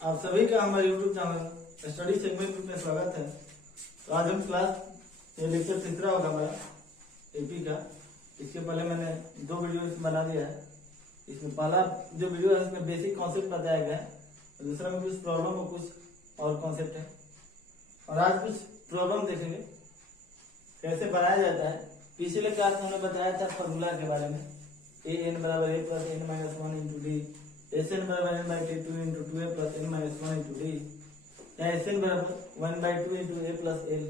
आप सभी का हमारे YouTube चैनल स्टडी सेगमेंट में स्वागत है। तो आज हम ये लेक्चर तीसरा होगा हमारा एपी का। इसके पहले मैंने 2 वीडियो बना दिया है। इसमें पहला जो वीडियो है इसमें बेसिक कॉन्सेप्ट बताया गया है, दूसरा में कुछ प्रॉब्लम और कुछ और कॉन्सेप्ट है। और आज कुछ प्रॉब्लम देखेंगे कैसे बनाया जाता है। पिछले क्लास में हमने बताया था फॉर्मूला के बारे में, an बराबर a plus n minus 1 into D, Sn बराबर n by 2 into 2a plus n minus 1 into D, या Sn बराबर 1 by 2 into a plus l।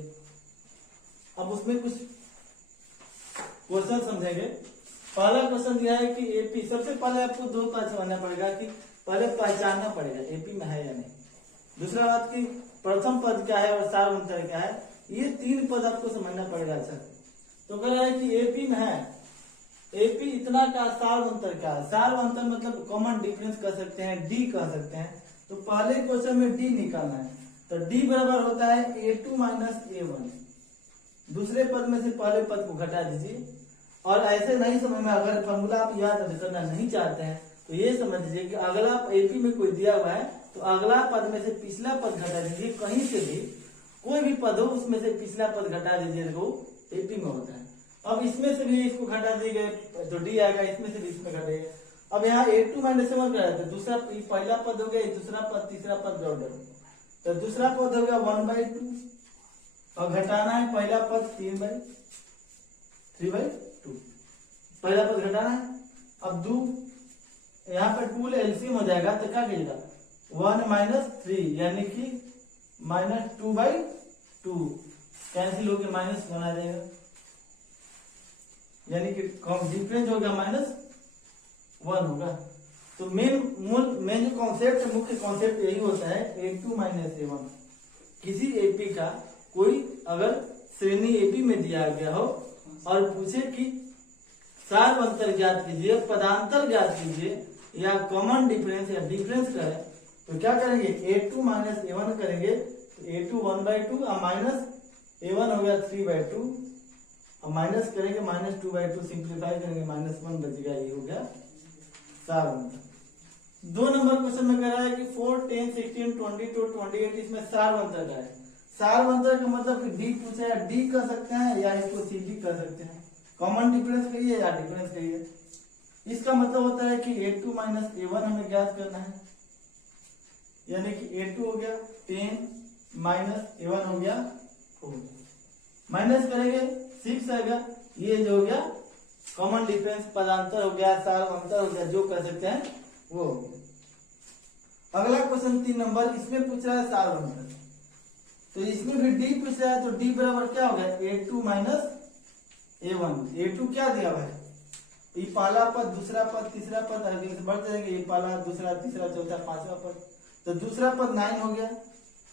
अब उसमें कुछ क्वेश्चन समझेंगे। पहला क्वेश्चन दिया है कि एपी, सबसे पहले आपको 2 बात समझना पड़ेगा कि पहले पहचानना पड़ेगा एपी में है या नहीं। दूसरा बात कि प्रथम पद क्या है और सार अंतर क्या है, ये 3 पद आपको समझना पड़ेगा। अच्छा, तो कह रहा है कि एपी में है, एपी इतना का सार अंतर क्या है। सार अंतर मतलब कॉमन डिफरेंस कह सकते हैं, डी कह सकते हैं। तो पहले क्वेश्चन में डी निकालना है, तो डी बराबर होता है a2 माइनस a1। दूसरे पद में से पहले पद को घटा दीजिए। और ऐसे नहीं समझ में, अगर फॉर्मूला आप याद करना नहीं चाहते हैं तो ये समझ लीजिए कि अगला एपी में कोई दिया हुआ है तो अगला पद में से पिछला पद घटा दीजिए। कहीं से भी कोई भी पद हो उसमें से पिछला पद घटा दीजिए, देखो एपी में होता है। अब इसमें से भी इसको घटा दिए तो डी आएगा, इसमें से भी इसमें घटेगा। अब यहाँ a2 माइनस 1 करा था, दूसरा पहला पद हो गया, दूसरा पद, तीसरा पद ऑर्डर। तो दूसरा पद हो गया 1 बाई 2 और घटाना है पहला पद 3 बाई 2। पहला पद घटाना है। अब 2 यहाँ पे 2 एलसीएम हो जाएगा तो क्या कहिएगा 1 माइनस 3 यानी कि माइनस 2 बाई 2 कैंसिल होकर माइनस 1 आ जाएगा, यानी कि डिफरेंस होगा माइनस 1 होगा। तो मेन जो कॉन्सेप्ट है, मुख्य कॉन्सेप्ट यही होता है a2 माइनस a1। किसी एपी का कोई अगर श्रेणी एपी में दिया गया हो और पूछे कि सार अंतर ज्ञात कीजिए, पदांतर ज्ञात कीजिए या कॉमन डिफरेंस या डिफरेंस करें, तो क्या करेंगे a2 माइनस a1 करेंगे। तो a2 1 बाई 2 और माइनस a1 हो गया 3 बाई 2 और माइनस करेंगे माइनस 2 बाई 2, सिंप्लीफाई करेंगे माइनस 1 बचेगा। ये हो गया सार अंतर। 2 नंबर क्वेश्चन में कह रहा है कि 4, 10, 16, 22, 28 इसमें सार अंतर का है। सार अंतर का मतलब कि डी पूछा है, डी कर सकते हैं या इसको सी डी कर सकते हैं। कॉमन डिफरेंस कहिए या डिफरेंस कहिए। इसका मतलब होता है कि a2 माइनस a1 हमें ज्ञात करना है, यानी कि a2 हो गया 10 माइनस a1 हो गया 4, माइनस करेंगे 6 आएगा। ये जो हो गया कॉमन डिफरेंस, पदांतर हो गया, सार अंतर हो गया, जो कर सकते हैं वो हो गया। अगला क्वेश्चन 3 नंबर, इसमें पूछ रहा है सार अंतर, तो इसमें भी डी पूछ रहा है। तो डी बराबर क्या हो गया a2 माइनस a1। a2 क्या दिया हुआ है, ये पहला पद, दूसरा पद, तीसरा पद आगे से बढ़ जाएंगे, ये पहला, दूसरा, तीसरा, चौथा, 5वां पद। तो दूसरा पद 9 हो गया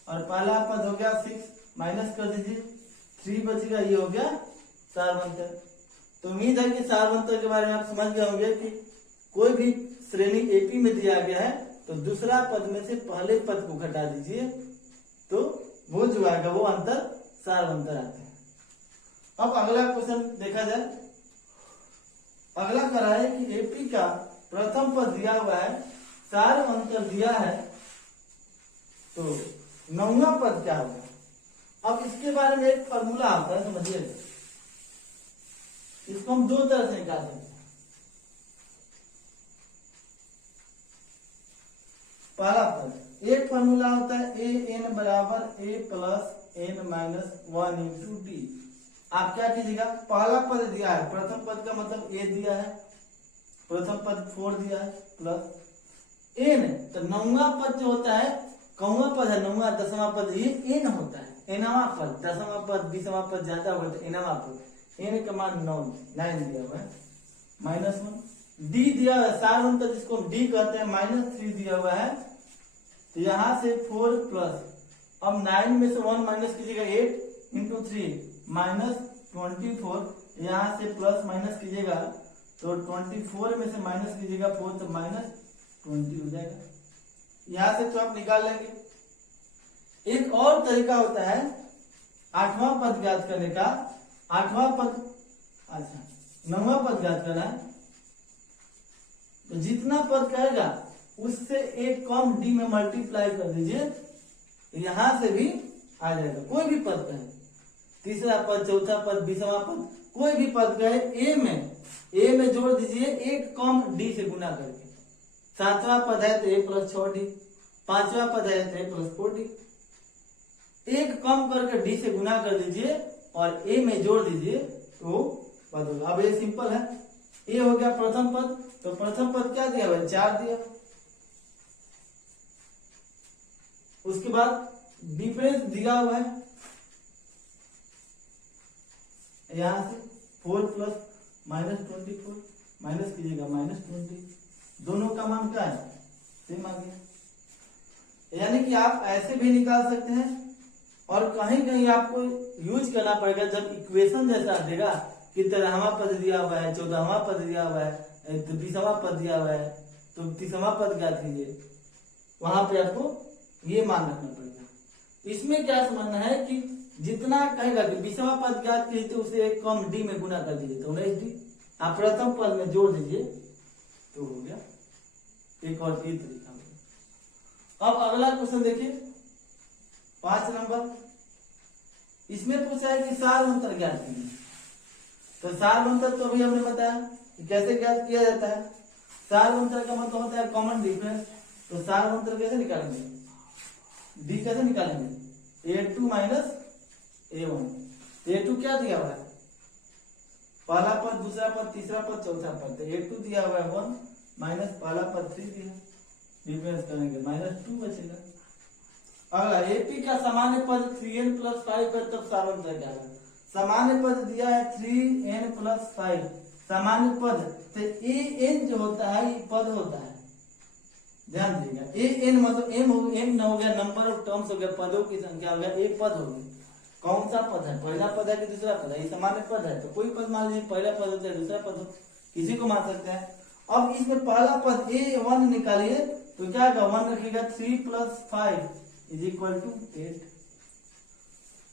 और पहला पद हो गया 6, माइनस कर दीजिए 3 बचेगा। ये हो गया सार अंतर। तो उम्मीद है कि सार अंतर के बारे में आप समझ गए होंगे कि कोई भी श्रेणी एपी में दिया गया है तो दूसरा पद में से पहले पद को घटा दीजिए तो वो जो आएगा वो अंतर सार अंतर आते हैं। अब अगला क्वेश्चन देखा जाए। अगला कह रहा है कि एपी का प्रथम पद दिया हुआ है, सार अंतर दिया है, तो 9वां पद क्या होगा। अब इसके बारे में एक फॉर्मूला आता है, समझिए। इसको हम 2 तरह से निकाल सकते हैं। पहला पद, एक फॉर्मूला होता है an बराबर a plus n minus 1 into D. आप क्या कीजिएगा, पहला पद दिया है, प्रथम पद का मतलब a दिया है, प्रथम पद 4 दिया है प्लस n। तो 9वां पद जो होता है, कौवा पद है 9वां 10वां पद, ये n होता है। nवां पद, 10वां पद, 20वां पद ज्यादा होगा तो nवां पद। n का मान 9 दिया हुआ है, माइनस 1। डी दिया है, सार अंतर जिसको हम डी कहते हैं, माइनस 3 दिया हुआ है। तो यहां से 4 प्लस, अब 9 में से 1 माइनस कीजिएगा 8 इंटू 3 माइनस 24, यहाँ से प्लस माइनस कीजिएगा तो 24 में से माइनस कीजिएगा 4 तो माइनस 20 हो जाएगा। यहां से तो आप निकाल लेंगे। एक और तरीका होता है 8वां पद ज्ञात करने का। 8वां पद, अच्छा 9वां पद ज्ञात करना है, तो जितना पद कहेगा उससे एक कम डी में मल्टीप्लाई कर दीजिए, यहां से भी आ जाएगा। कोई भी पद कहे, तीसरा पद, चौथा पद, 20वां पद, कोई भी पद कहे, ए में जोड़ दीजिए एक कम डी से गुना करके। 7वां पद है तो ए प्लस 6d, 5वां पद है तो ए प्लस 4d, एक कम करके डी से गुना कर दीजिए और ए में जोड़ दीजिए तो पद होगा। अब ये सिंपल है, ए हो गया प्रथम पद, तो प्रथम पद क्या दिया हुआ है, 4 दिया। उसके बाद डिफरेंस दिया हुआ है, यहां से 4 प्लस -24 माइनस कीजिएगा -20, दोनों का मान क्या है, सेम आ गया। यानी कि आप ऐसे भी निकाल सकते हैं और कहीं कहीं आपको यूज करना पड़ेगा जब इक्वेशन जैसा देगा कि 13वां पद दिया हुआ है, 14वां पद दिया हुआ है, 20वां पद दिया हुआ है, तो 30वां पद क्या कीजिए, वहां पे आपको ये मान रखना पड़ेगा। इसमें क्या समझना है कि जितना कहेगा कि 20वां पद ज्ञात कीजिए तो उसे एक कम डी में गुना कर दीजिए, तो 19d आप प्रथम पद में जोड़ दीजिए तो हो गया। एक और ये तरीका होगा। अब अगला क्वेश्चन देखिए 5 नंबर, इसमें पूछा है कि सारवंतर ज्ञात कीजिए। तो सारवंतर तो अभी हमने बताया कि कैसे ज्ञात किया जाता है। सारवंतर का मतलब होता है कॉमन डिफरेंस। तो सारवंतर कैसे निकालेंगे, डी कैसे निकालेंगे, a2 माइनस a1। a2 क्या दिया हुआ है, पहला पद, दूसरा पद, तीसरा पद, चौथा पद, तो a2 दिया हुआ है 1 माइनस पहला पद 3 दिया, डिफरेंस करेंगे -2 बचेगा। अगला AP का सामान्य पद 3n प्लस 5 है, तब सारवंतर क्या है। सामान्य पद दिया है 3n प्लस 5, सामान्य पद, तो an जो होता है ये पद होता है, ध्यान दीजिएगा। an मतलब m हो गया, नंबर ऑफ टर्म्स हो गया, पदों की संख्या हो गया, एक पद हो गया। कौन सा पद है, पहला पद है कि दूसरा पद है, ये सामान्य पद है तो कोई पद मान लीजिए, पहला पद होता है, दूसरा पद हो, किसी को मान सकते हैं। अब इसमें पहला पद a1 निकालिए तो क्या होगा, 1 रखिएगा, 3 प्लस 5 इज इक्वल टू 8।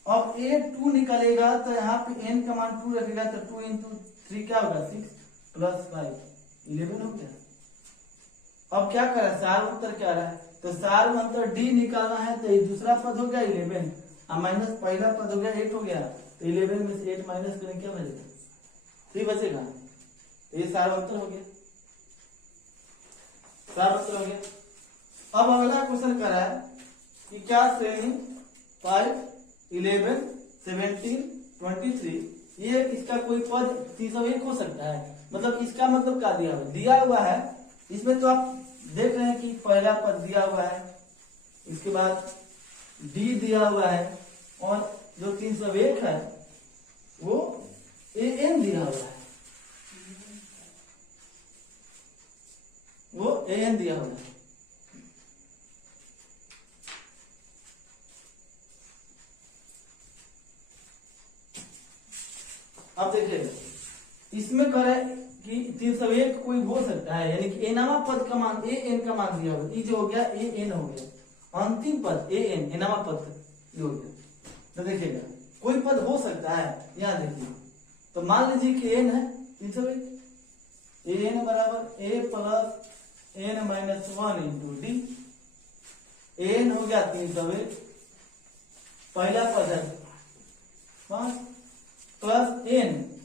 अब a2 निकालेगा तो यहाँ पे n का मान 2 रखेगा, तो 2 इंटू 3 क्या होगा, 6 प्लस 5 11 हो गया। अब क्या कर रहा है, सारवंतर क्या रहा है, तो सारवंतर d निकालना है, तो ये दूसरा पद हो गया 11 और माइनस पहला पद हो गया 8 हो गया, तो 11 में से 8 माइनस करें क्या बचेगा, 3 बचेगा। ये सारवंतर हो गया, सारवंतर हो गया। अब अगला क्वेश्चन कर रहा है कि क्या श्रेणी 5, 11, 17, 23 ये इसका कोई पद 301 हो सकता है। मतलब इसका मतलब क्या दिया हुआ है, इसमें तो आप देख रहे हैं कि पहला पद दिया हुआ है, इसके बाद डी दिया हुआ है और जो 301 है वो an दिया हुआ है, वो an दिया हुआ है। अब देखिए इसमें करे कि 301 कोई हो सकता है, यानी कि एनामा पद का मान an का मान दिया होगा, ये जो हो गया an हो गया, अंतिम पद an एनामा पद ये हो गया। तो देखिएगा कोई पद हो सकता है, यहाँ देखिए, तो मान लीजिए कि n है 301, an बराबर a plus n minus 1 into D, an हो गया 301, पहला पद है 5 प्लस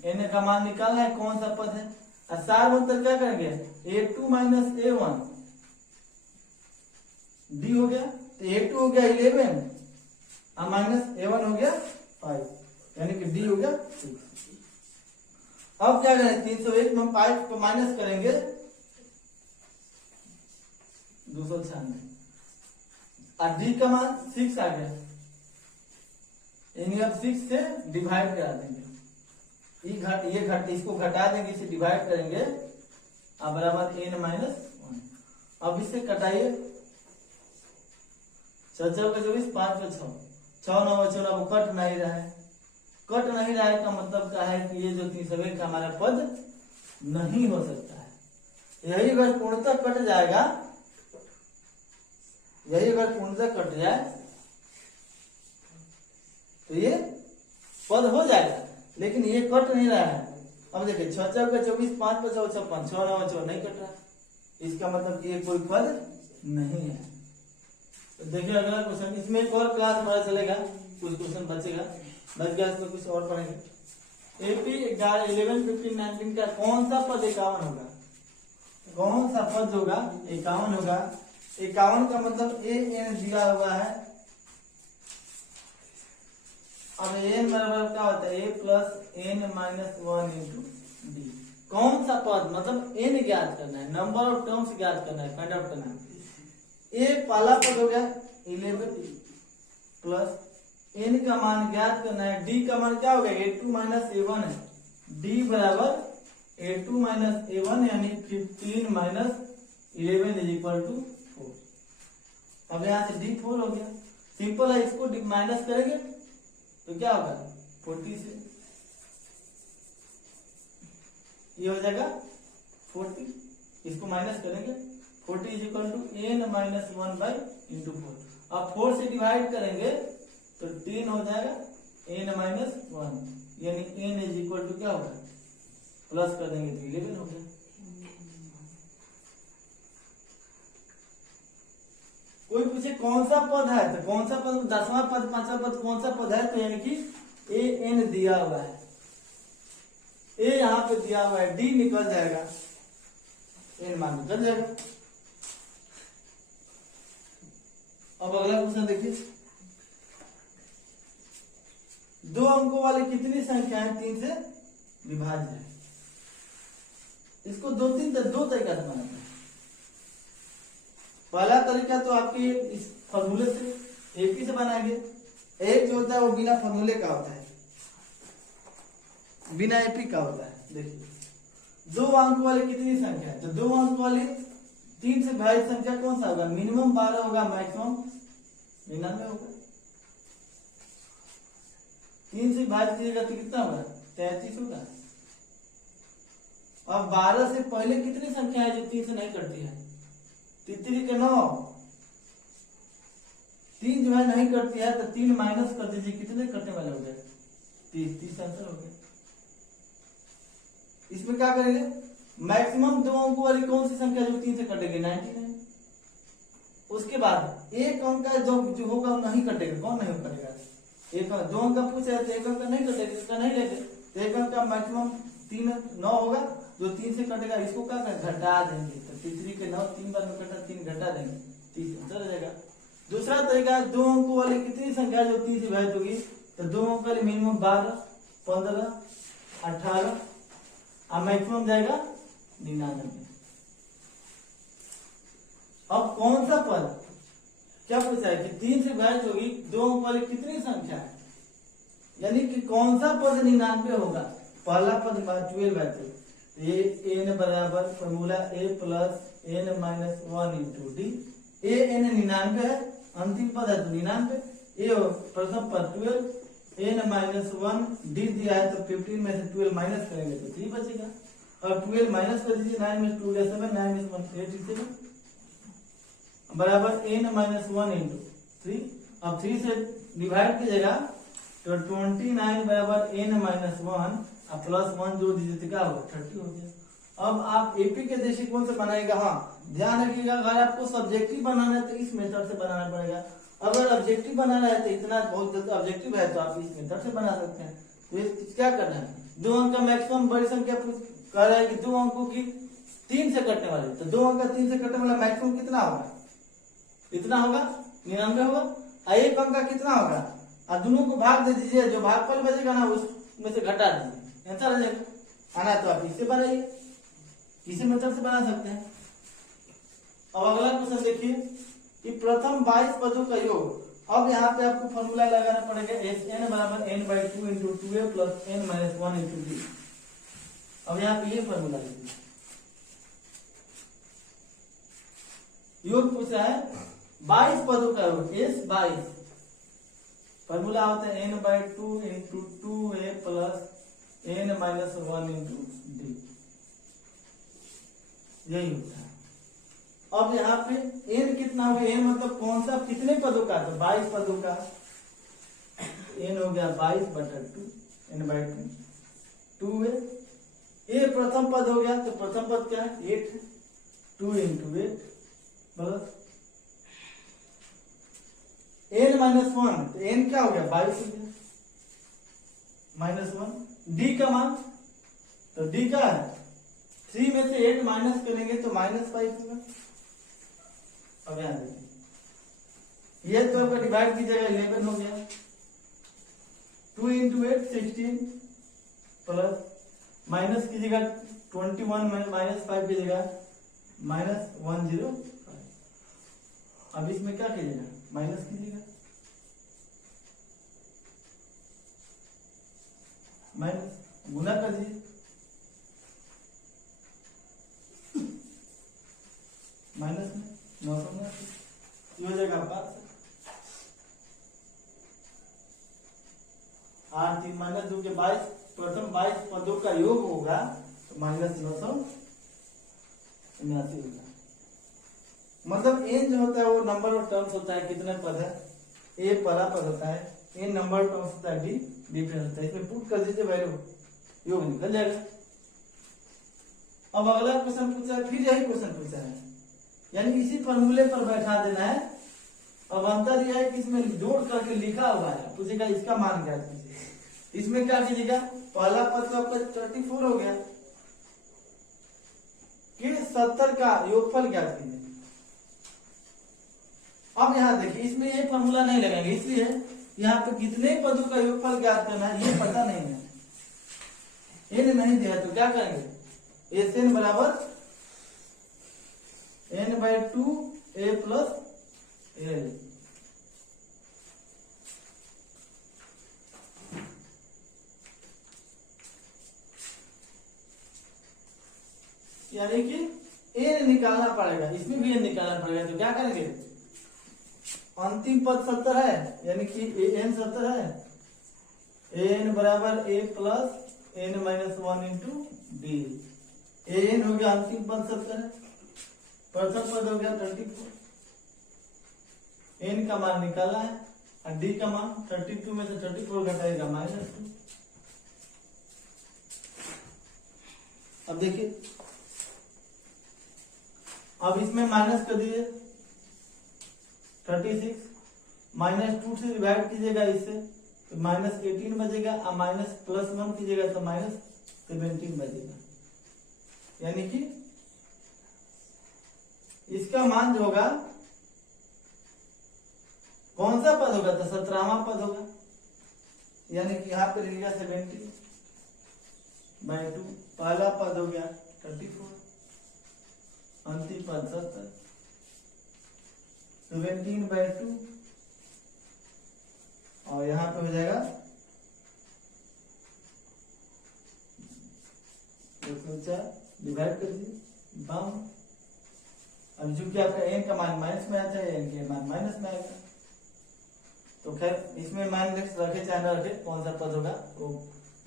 n का मान निकालना है, कौन सा पद है। और सारवंतर क्या करेंगे, a2 माइनस a1 d हो गया, तो a2 हो गया 11 और माइनस a1 हो गया 5, यानी कि d हो गया 6। अब क्या करें, 301 में 5 को माइनस करेंगे 296 और d का मान 6 आ गया, यानी अब 6 से डिवाइड करा देंगे, ये घट इसको घटा देंगे, इसे डिवाइड करेंगे, अब बराबर n माइनस 1। अब इससे कटाइए, 6 का 24, 5 का 6, 6 9 14, कट नहीं रहा है, कट नहीं रहा है का मतलब क्या है कि ये जो 301 का हमारा पद नहीं हो सकता है। यही अगर पूर्णतः कट जाएगा, यही अगर पूर्णतः कट जाए तो ये पद हो जाएगा, लेकिन ये कट नहीं रहा है। अब देखिए 6 का 24, 5 का 56, 6 9 14 नहीं कट रहा, इसका मतलब कि ये कोई पद नहीं है। तो देखिए अगला क्वेश्चन, इसमें एक और क्लास पता चलेगा, कुछ क्वेश्चन बचेगा, बच गया तो कुछ और पढ़ेंगे। एपी 11, 15, 19 का कौन सा पद 51 होगा? कौन सा पद होगा 51 होगा? 51 का मतलब ए एन दिया हुआ है। अब एन बराबर क्या होता है? A plus n minus 1 into d. कौन सा पद मतलब एन ज्ञात करना है, नंबर ऑफ टर्म्स ज्ञात करना है, फाइंड आउट करना है। ए पहला पद हो गया 11 प्लस एन का मान ज्ञात करना है। डी का मान क्या होगा? a2 माइनस a1 है। डी बराबर a2 माइनस a1 यानी 15 माइनस 11 इज इक्वल टू 4। अब यहाँ से डी 4 हो गया, सिंपल है। इसको माइनस करेंगे तो क्या होगा? 40 से ये हो जाएगा 40, इसको माइनस करेंगे 40 is equal to n minus 1 by into 4। अब 4 से डिवाइड करेंगे तो 3 हो जाएगा एन माइनस 1 यानी एन इज इक्वल टू क्या होगा? प्लस कर देंगे तो 11 हो गया। कोई पूछे कौन सा पद है तो कौन सा पद, 10वां पद 5वां पद कौन सा पद है? तो यानी कि ए एन दिया हुआ है, ए यहाँ पे दिया हुआ है, डी निकल जाएगा, एन मान निकल जाएगा। अब अगला क्वेश्चन देखिए, 2 अंकों वाली कितनी संख्याएं 3 से विभाज्य है? इसको दो तरीका से बनाते हैं। पहला तरीका तो आपके इस फॉर्मूले से एपी से बनाएंगे। एक जो होता है वो बिना फॉर्मूले का होता है, बिना एपी का होता है। देखिए 2 अंक वाली कितनी संख्या है? तो 2 अंक वाली 3 से विभाजित संख्या कौन सा होगा? मिनिमम 12 होगा, मैक्सिमम 99 होगा। 3 से विभाजित कीजिएगा तो कितना होगा? 33 होगा। अब 12 से पहले कितनी संख्या है जो 3 से नहीं कटती है? 3 के 9। 3 जो है नहीं करती है तो 3 माइनस कर दीजिए, कितने कटने वाले हो गए? 30 आंसर हो गया। इसमें क्या करेंगे? मैक्सिमम 2 अंकों वाली कौन सी संख्या जो 3 से कटेगी? 99। उसके बाद एक अंक का जो होगा वो नहीं कटेगा। कौन नहीं कटेगा? एक 2 अंक का पूछे तो एक अंक का नहीं कटेगा, इसका नहीं लेंगे तो एक अंक का मैक्सिमम 3 9 होगा, जो 3 से कटेगा इसको क्या करें? घटा देंगे। तो 3 के 9 3 बार में कटा, 3 घटा देंगे, 30 आंसर हो जाएगा। दूसरा तरीका 2 अंकों वाली कितनी संख्या जो 3 से विभाजित होगी? तो 2 अंक वाली मिनिमम 12, 15, 18 और मैक्सिमम जाएगा 99। अब कौन सा पद क्या पूछा है कि 3 से विभाजित होगी 2 अंक वाली कितनी संख्या है, यानी कि कौन सा पद 99 होगा? पहला पद 12 है तो ए एन बराबर formula a plus n minus 1 into d. A n 99 है, अंतिम पद है तो 99। ए प्रथम पद 12 एन माइनस 1 डी दिया है तो 15 में से 12 माइनस करेंगे तो 3 बचेगा। और 12 माइनस कर दीजिए, 9 में 2 7, 9 में 1 8 बराबर एन माइनस 1 इंटू 3। अब 3 से डिवाइड कीजिएगा तो 29 बराबर एन माइनस 1 और प्लस 1 जोड़ दीजिए तो क्या होगा? 30 हो गया। अब आप एपी के दृष्टिकोण से बनाएगा। हाँ ध्यान रखिएगा, अगर आपको सब्जेक्टिव बनाना है तो इस मेथड से बनाना पड़ेगा। अगर ऑब्जेक्टिव बनाना है तो इतना बहुत जल्द ऑब्जेक्टिव है तो आप इस मेथड से बना सकते हैं। तो क्या करना है? 2 अंक का मैक्सिमम बड़ी संख्या कह रहा है कि 2 अंकों की 3 से कटने वाले, तो 2 अंक का 3 से कटने वाला मैक्सिमम कितना होगा? इतना होगा, 99 होगा। और 1 अंक का कितना होगा? और दोनों को भाग दे दीजिए, जो भागफल बचेगा ना उसमें से घटा दीजिए, आंसर आ जाएगा। आना तो आप इससे बनाइए, इसी मेथड से बना सकते हैं। अब अगला क्वेश्चन देखिए कि प्रथम 22 पदों का योग। अब यहाँ पे आपको फॉर्मूला लगाना पड़ेगा एस एन बराबर n by 2 into 2a plus n minus 1 into d. अब यहाँ पे ये फॉर्मूला लिखिए, योग पूछा है 22 पदों का योग, एस 22 फॉर्मूला होता है n by 2 into 2a plus n minus 1 into d, यही होता है। अब यहाँ पे n कितना हुआ? n मतलब कौन सा कितने पदों का? तो 22 पदों का। n हो गया 22/2 n बाई 2 है। a प्रथम पद हो गया तो प्रथम पद क्या है? 8 है। 2 इंटू 8 प्लस n माइनस 1, तो n क्या हो गया 22 हो गया माइनस 1। d का मान, तो d का है 3 में से 8 माइनस करेंगे तो -5 होगा। अब यहाँ देखिए ये तो आपका डिवाइड कीजिएगा 11 हो गया। 2 इंटू 8 16 प्लस माइनस कीजिएगा 21 माइनस 5 कीजिएगा -105। अब इसमें क्या कीजिएगा माइनस कीजिएगा, माइनस गुना कर दीजिए, माइनस में 989 हो जाएगा आपका 8 3 माइनस 2 के 22, प्रथम 22 पदों का योग होगा तो -989 होगा। मतलब n जो होता है वो नंबर ऑफ टर्म्स होता है, कितने पद है, a पहला पद होता है, n नंबर ऑफ टर्म्स होता है, d डिफरेंस होता है। इसमें पुट कर दीजिए वैल्यू, योग निकल जाएगा। अब अगला क्वेश्चन पूछा है, फिर यही क्वेश्चन पूछा है, यानी इसी फॉर्मूले पर बैठा देना है। अब अंतर यह है कि इसमें जोड़ करके लिखा हुआ है, पूछेगा इसका मान क्या कीजिए। इसमें क्या कीजिएगा, पहला पद तो आपका 34 हो गया कि 70 का योगफल क्या कीजिए। अब यहाँ देखिए इसमें ये फॉर्मूला नहीं लगाएंगे, इसलिए यहाँ पे कितने पदों का योगफल ज्ञात करना है ये पता नहीं है, n नहीं दिया तो क्या करेंगे, Sn बराबर n/2 a प्लस l। यानी कि n निकालना पड़ेगा, इसमें भी n निकालना पड़ेगा, तो क्या करेंगे, अंतिम पद 70 है यानी कि n 70 है, an बराबर a plus n-1 into D. an हो गया अंतिम पद 70 है, प्रथम पद हो गया 34, n का मान निकाला है और d का मान 32 में से 34 घटाएगा -2। अब देखिए, अब इसमें माइनस कर दीजिए 36, -2 से डिवाइड कीजिएगा इससे तो -18 बचेगा, और माइनस +1 कीजिएगा तो -17 बचेगा। यानी कि इसका मान जो होगा, कौन सा पद होगा, तो 17वां पद होगा। यानी कि यहाँ पे लिखा 70/2, पहला पद हो गया 34, अंतिम पद 70, 17/2 और यहाँ पे हो जाएगा 104, डिवाइड कर दीजिए 52। अब चूंकि आपका n का मान माइनस में आता है, n के मान माइनस में आएगा, तो खैर इसमें माइनस रखे चाहे न रखे, कौन सा पद होगा वो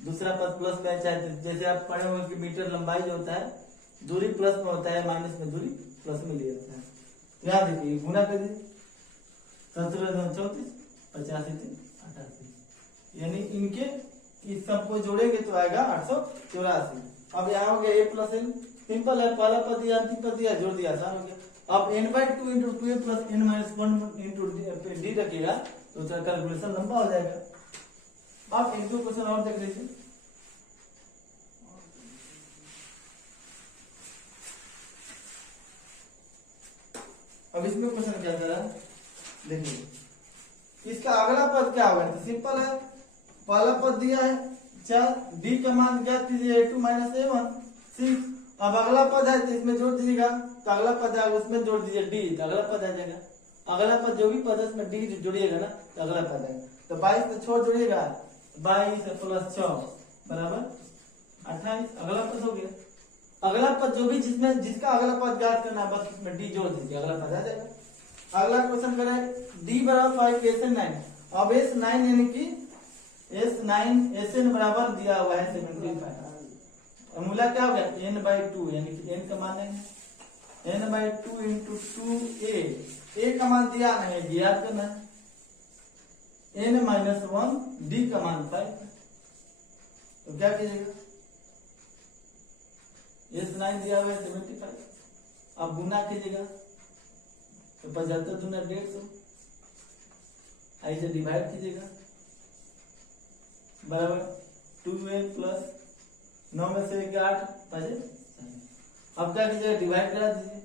दूसरा पद प्लस में, चाहे जैसे आप पढ़े होंगे कि मीटर लंबाई जो होता है दूरी प्लस में होता है, माइनस में दूरी प्लस में लिया जाता है। यहाँ देखिए गुना कर दीजिए 17 34 85 88, यानी इनके इस सबको जोड़ेंगे तो आएगा 884। अब यहाँ हो गया a प्लस n, सिंपल है, पहला पद दिया अंतिम पद दिया, जोड़ दिया, आसान हो गया। अब n/2 into 2a plus n-1 into d रखिएगा तो उसका कैलकुलेशन लंबा हो जाएगा। आप एक दो क्वेश्चन और देख लीजिए। अब इसमें क्वेश्चन क्या था, देखिए इसका अगला पद क्या होगा, तो सिंपल है, पहला पद दिया है 4, d का मान क्या कीजिए a2 माइनस a1 6। अब अगला पद है तो इसमें जोड़ दीजिएगा, तो अगला पद है उसमें जोड़ दीजिए d, तो अगला पद आ जाएगा। अगला पद जो भी पद है उसमें d जोड़िएगा ना तो अगला पद आएगा। तो 22 में 6 जोड़िएगा, 22 प्लस 6 बराबर 28, अगला पद हो गया। अगला पद जो भी जिसमें जिसका अगला पद ज्ञात करना है बस इसमें d जोड़ दीजिए, अगला पद आ जाएगा। अगला क्वेश्चन करें d बराबर 5 Sn9। अब S9 यानी कि S9 Sn बराबर दिया हुआ है 75। फॉर्मूला क्या हो गया n/2, यानी कि n का मान है n/2 इंटू 2a, a का मान दिया नहीं है, याद करना है, n-1 d का मान 5, तो क्या कीजिएगा, S9 दिया हुआ है 75, अब गुना कीजिएगा तो 75 दूना 150, ऐसे डिवाइड कीजिएगा बराबर 2a प्लस 9 में से 8 बचे। अब क्या कीजिएगा, डिवाइड करा दीजिए,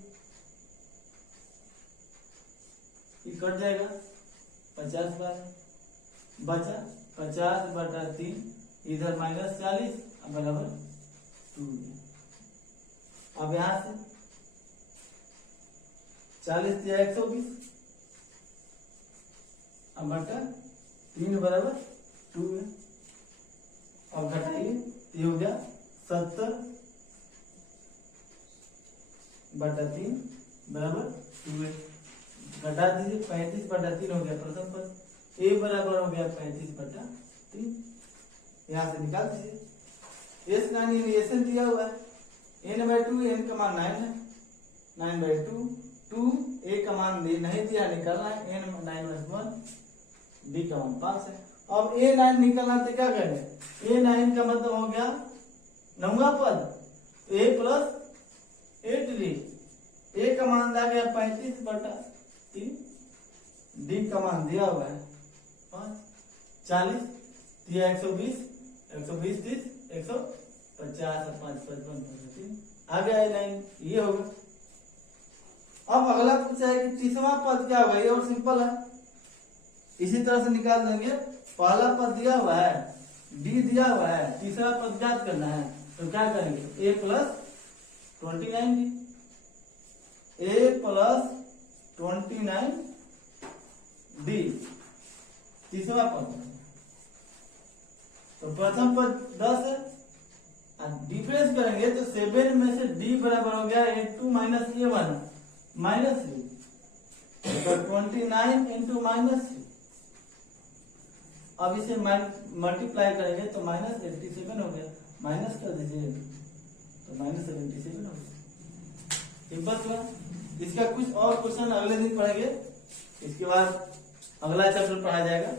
ये कट जाएगा 50 बार बचा 50/3, इधर -40 बराबर 2। अब यहां से 40 दिया 120, अब बटा 3 बराबर 2 है। अब घटाइए, ये हो गया 70/3 बराबर 2 है। घटा दीजिए, 35/3 हो गया प्रथम पद, a बराबर हो गया 35/3। यहां से निकाल दीजिए, s का नियरेशन दिया हुआ है n/2, n का मान 9 है, 9/2, 2 a का मान नहीं दिया, निकालना है n 9/1, b का मान 5 है। अब a9 निकालना तो क्या करेंगे, a9 का मतलब हो गया 9वां पद, a प्लस 8d, a का मान आ गया 35/3, d का मान दिया हुआ है 5, 40 दिया 120, 120 30 150 और 5 55 3, आ गया a9, ये होगा। अब अगला पूछा है कि 30वां पद क्या होगा, ये और सिंपल है, इसी तरह से निकाल देंगे। पहला पद दिया हुआ है, d दिया हुआ है, तीसरा पद ज्ञात करना है, तो क्या करेंगे, a plus 29d, a plus 29d, तीसरा पद। तो प्रथम पद 10 है, डिफरेंस करेंगे तो 7 में से d बराबर हो गया a2 माइनस a1 माइनस 3, तो 29 इंटू -3। अब इसे मल्टीप्लाई करेंगे तो -87 हो गया, माइनस कर दीजिए तो -77 हो गया। सिंपल हुआ। इसका कुछ और क्वेश्चन अगले दिन पढ़ेंगे, इसके बाद अगला चैप्टर पढ़ा जाएगा,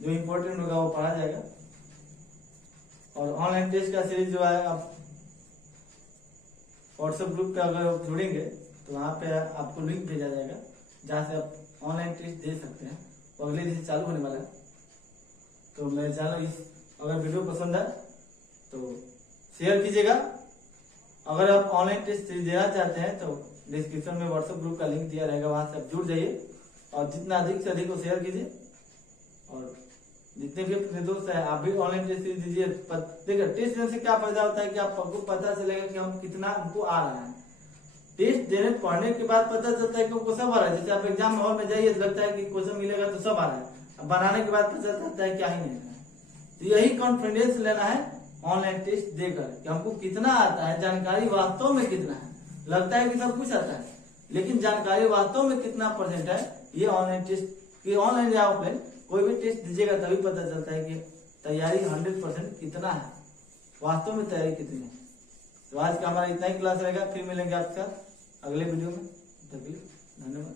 जो इम्पोर्टेंट होगा वो पढ़ा जाएगा। और ऑनलाइन टेस्ट का सीरीज जो है आप व्हाट्सएप ग्रुप पे अगर आप जुड़ेंगे तो वहाँ पे आपको लिंक भेजा जाएगा, जहाँ से आप ऑनलाइन टेस्ट दे सकते हैं। तो अगले दिन चालू होने वाला है, तो मेरे चैनल अगर वीडियो पसंद है तो शेयर कीजिएगा। अगर आप ऑनलाइन टेस्ट देना चाहते हैं तो डिस्क्रिप्शन में व्हाट्सएप ग्रुप का लिंक दिया रहेगा, वहां से आप जुड़ जाइए और जितना अधिक से अधिक को शेयर कीजिए। और जितने भी अपने दोस्त हैं आप भी ऑनलाइन टेस्ट दीजिए। देखिए टेस्ट देने से क्या फायदा होता है कि आपको पता चलेगा कि हम कितना हमको आ रहा है। टेस्ट देने पढ़ने के बाद पता चलता है कि हमको सब आ रहा है। जैसे आप एग्जाम हॉल में जाइए तो लगता है कि क्वेश्चन मिलेगा तो सब आ रहा है, अब बनाने के बाद पता चलता है क्या ही नहीं है। तो यही कॉन्फिडेंस लेना है ऑनलाइन टेस्ट देकर कि हमको कितना आता है, जानकारी वास्तव में कितना है। लगता है कि सब कुछ आता है, लेकिन जानकारी वास्तव में कितना परसेंट है ये ऑनलाइन टेस्ट की, ऑनलाइन या ऑफलाइन कोई भी टेस्ट दीजिएगा तभी पता चलता है कि तैयारी 100% कितना है, वास्तव में तैयारी कितनी है। तो आज का हमारा इतना ही क्लास रहेगा, फिर मिलेंगे आपके साथ अगले वीडियो में। तब तक के लिए धन्यवाद।